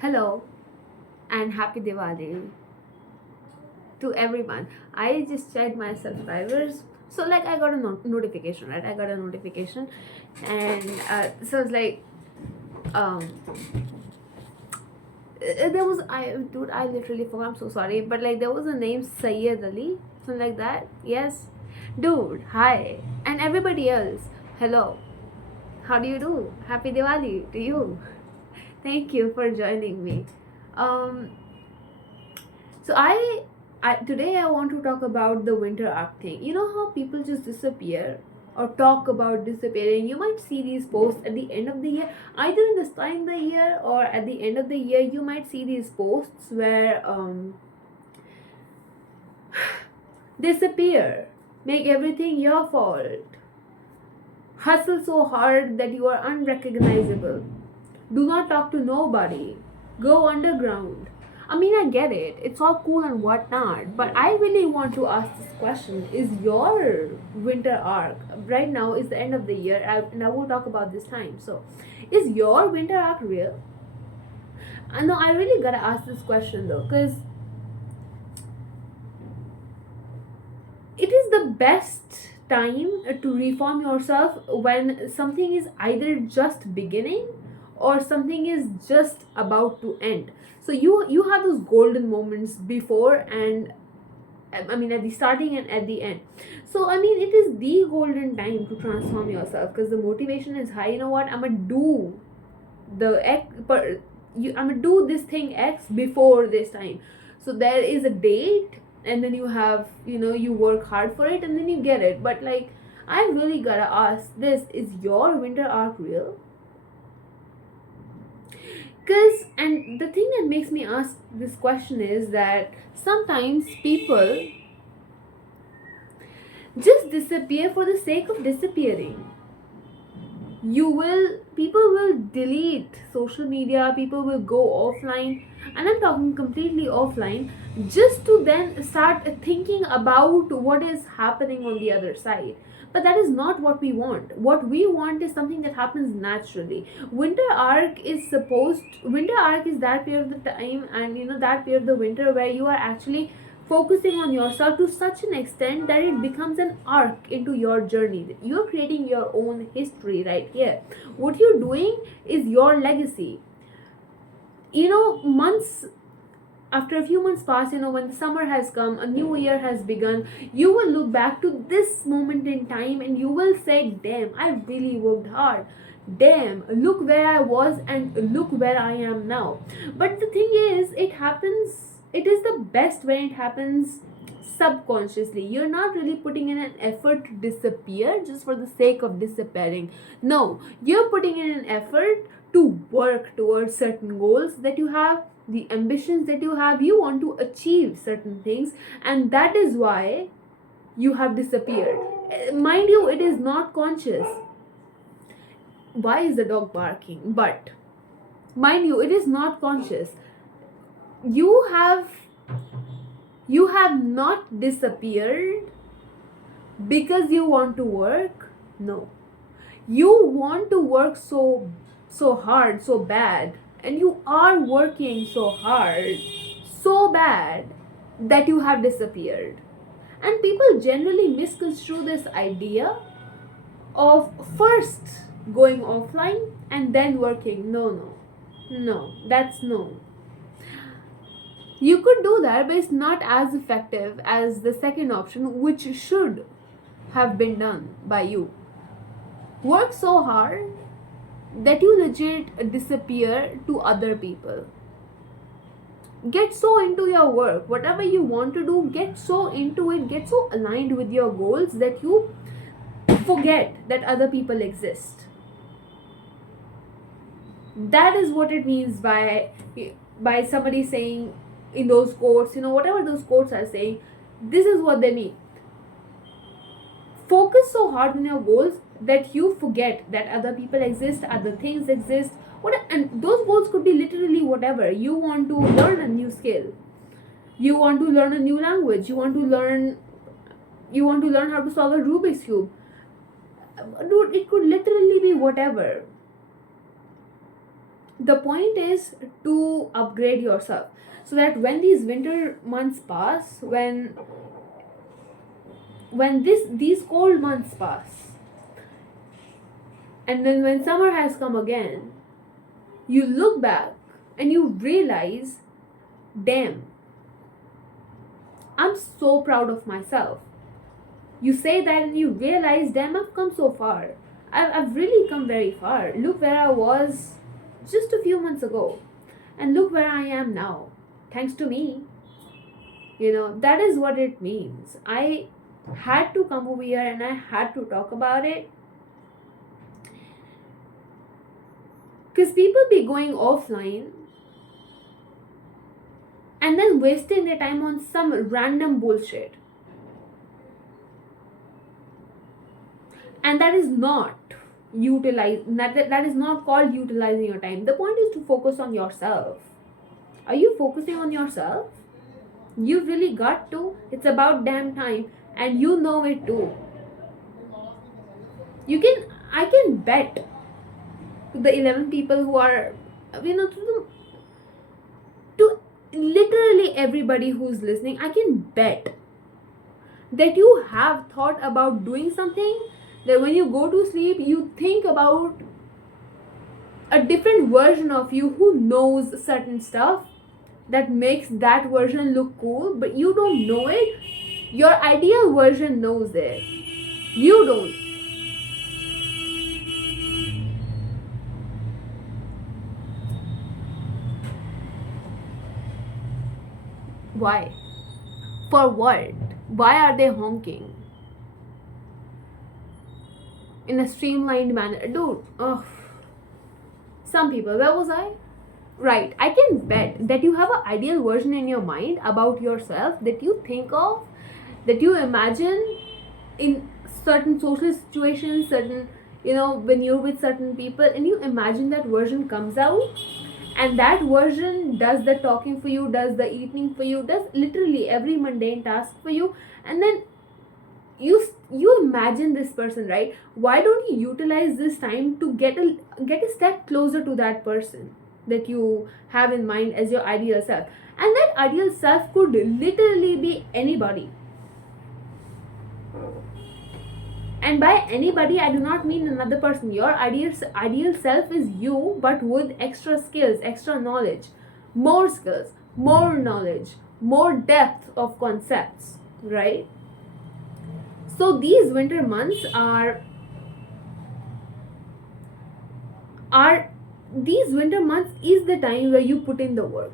Hello and happy Diwali to everyone. I just checked my subscribers. So like I got a notification, right? I got a notification, and so it's like um there was I literally forgot. I'm so sorry, but like there was a name Sayyid Ali, something like that. Yes, dude. Hi, and everybody else. Hello. How do you do? Happy Diwali to you. Thank you for joining me. Um, So I today I want to talk about the winter arc thing. You know how people just disappear or talk about disappearing. You might see these posts at the end of the year, either in the start of the year or at the end of the year. You might see these posts where disappear, make everything your fault, hustle so hard that you are unrecognizable. Do not talk to nobody. Go underground. I mean, I get it. It's all cool and whatnot. But I really want to ask this question. Is your winter arc, right now is the end of the year, and I will talk about this time. So, is your winter arc real? No, I really gotta ask this question though, because it is the best time to reform yourself when something is either just beginning or something is just about to end. So you have those golden moments before and I mean at the starting and at the end. So I mean it is the golden time to transform yourself because the motivation is high. You know what, I'm gonna do the X per I'm gonna do this thing X before this time. So there is a date, and then you have, you work hard for it and then you get it. But like, I really gotta ask this, is your winter arc real? Because, and the thing that makes me ask this question is that sometimes people just disappear for the sake of disappearing. People will delete social media, people will go offline, and I'm talking completely offline, just to then start thinking about what is happening on the other side. But that is not what we want. What we want is something that happens naturally. Winter arc is that period of the time, and that period of the winter where you are actually focusing on yourself to such an extent that it becomes an arc into your journey. You're creating your own history right here. What you're doing is your legacy. Months after a few months pass, when the summer has come, a new year has begun, you will look back to this moment in time and you will say, damn, I really worked hard. Damn, look where I was and look where I am now. But the thing is, it is the best when it happens subconsciously. You're not really putting in an effort to disappear just for the sake of disappearing. No, you're putting in an effort to work towards certain goals that you have, the ambitions that you have. You want to achieve certain things, and that is why you have disappeared. Mind you, it is not conscious. Why is the dog barking? But mind you, it is not conscious. You have not disappeared because you want to work. No, you want to work so hard, so bad, and you are working so hard, so bad, that you have disappeared. And people generally misconstrue this idea of first going offline and then working. No, that's no. You could do that, but it's not as effective as the second option, which should have been done by you. Work so hard that you legit disappear to other people. Get so into your work, whatever you want to do, get so into it, get so aligned with your goals that you forget that other people exist. That is what it means by somebody saying in those quotes, whatever those quotes are saying, this is what they mean. Focus so hard on your goals that you forget that other people exist, other things exist. And those goals could be literally whatever. You want to learn a new skill, you want to learn a new language, you want to learn how to solve a Rubik's cube. Dude, it could literally be whatever. The point is to upgrade yourself, so that when these winter months pass, when these cold months pass, and then when summer has come again, you look back and you realize, damn, I'm so proud of myself. You say that and you realize, damn, I've come so far. I've really come very far. Look where I was just a few months ago, and look where I am now. Thanks to me. That is what it means. I had to come over here and I had to talk about it, because people be going offline and then wasting their time on some random bullshit. And that is not that is not called utilizing your time. The point is to focus on yourself. Are you focusing on yourself? You really got to. It's about damn time, and you know it too. I can bet to the 11 people who are, to literally everybody who's listening, I can bet that you have thought about doing something, that when you go to sleep you think about a different version of you who knows certain stuff that makes that version look cool, but you don't know it. Your ideal version knows it. You don't. Why? For what? Why are they honking in a streamlined manner? Dude, ugh. Some people, where was I? Right, I can bet that you have an ideal version in your mind about yourself that you think of, that you imagine in certain social situations, certain, when you're with certain people, and you imagine that version comes out, and that version does the talking for you, does the eating for you, does literally every mundane task for you, and then you imagine this person, right? Why don't you utilize this time to get a step closer to that person that you have in mind as your ideal self? And that ideal self could literally be anybody. And by anybody, I do not mean another person. Your ideal self is you, but with extra skills, extra knowledge, more skills, more knowledge, more depth of concepts, right? So these winter months these winter months is the time where you put in the work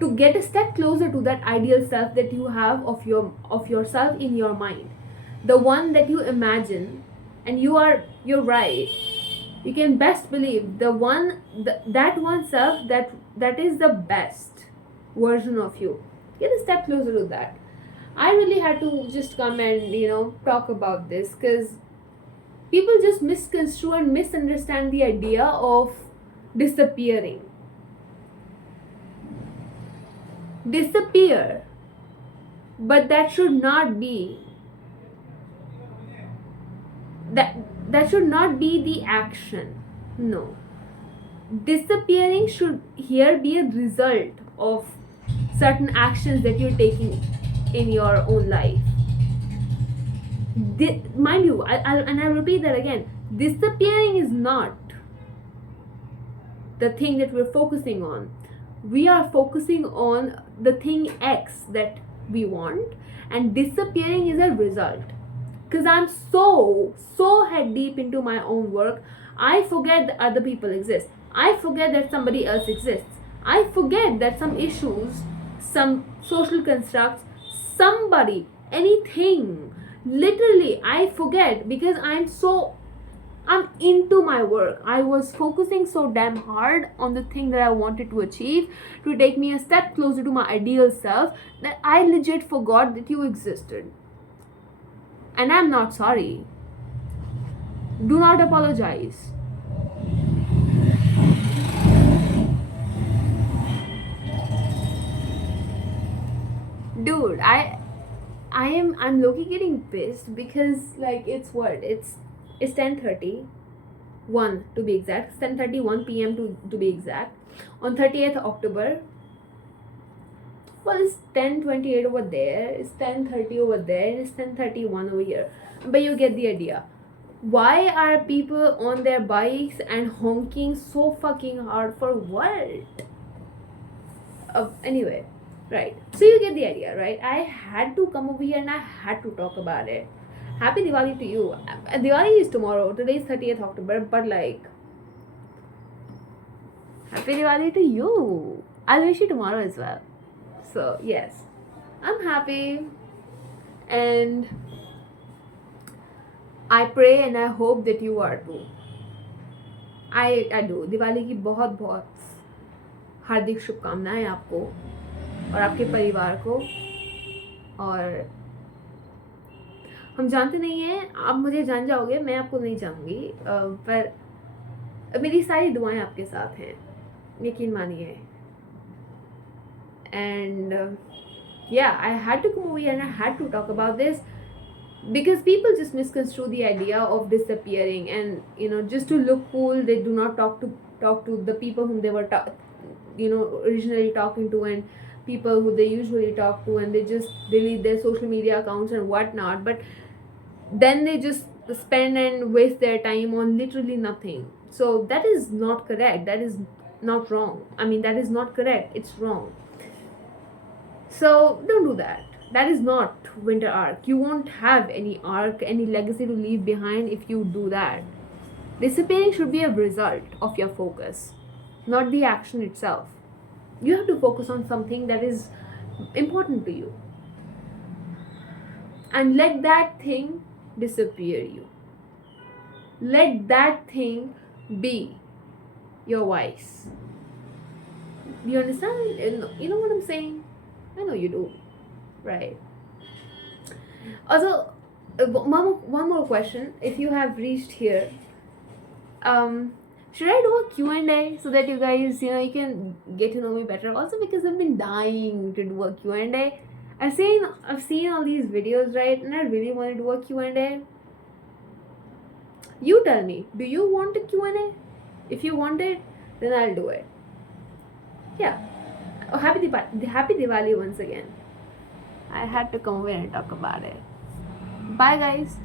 to get a step closer to that ideal self that you have of yourself in your mind, the one that you imagine. And you're right, you can best believe that one self that is the best version of you. Get a step closer to that. I really had to just come and talk about this, because people just misconstrue and misunderstand the idea of disappearing. Disappear, but that should not be that should not be the action. No, disappearing should here be a result of certain actions that you're taking in your own life. Mind you, I'll repeat that again. Disappearing is not the thing that we're focusing on. We are focusing on the thing X that we want, and disappearing is a result. Because I'm so head deep into my own work, I forget that other people exist. I forget that somebody else exists. I forget that some issues, some social constructs, somebody, anything, literally I forget, because I'm into my work. I was focusing so damn hard on the thing that I wanted to achieve, to take me a step closer to my ideal self, that I legit forgot that you existed. And I'm not sorry. Do not apologize. Dude, I'm low-key getting pissed, because it's 10:30, 1 to be exact. It's 10:31 p.m. to be exact. On 30th October. Well, it's 10:28 over there. It's 10:30 over there. And it's 10:31 over here. But you get the idea. Why are people on their bikes and honking so fucking hard for what? Anyway, right. So you get the idea, right? I had to come over here and I had to talk about it. Happy Diwali to you. Diwali is tomorrow. Today is 30th October, but like, happy Diwali to you. I'll wish you tomorrow as well. So, yes, I'm happy and I pray and I hope that you are too. I do. Diwali की बहुत बहुत हार्दिक शुभकामनाएं आपको और आपके परिवार को. और हम जानते नहीं हैं, आप मुझे जान जाओगे, मैं आपको नहीं जानूंगी, पर मेरी सारी दुआएं आपके साथ हैं, यकीन मानिए. And yeah, I had to come over here and I had to talk about this because people just misconstrue the idea of disappearing, and just to look cool they do not talk to the people whom they were originally talking to, and people who they usually talk to, and they just delete their social media accounts and whatnot, but then they just spend and waste their time on literally nothing. So that is not correct. That is not wrong. I mean, that is not correct. It's wrong. So don't do that. That is not winter arc. You won't have any arc, any legacy to leave behind if you do that. Disappearing should be a result of your focus, not the action itself. You have to focus on something that is important to you and let that thing disappear you. Let that thing be your vice. Do you understand? You know what I'm saying? I know you do, right? Also, one more question. If you have reached here, should I do a Q&A so that you guys, you can get to know me better? Also, because I've been dying to do a Q&A. I've seen all these videos, right? And I really want to do a Q&A. You tell me, do you want a Q&A? If you want it, then I'll do it. Yeah. Oh, happy Diwali once again. I had to come over and talk about it. Bye, guys.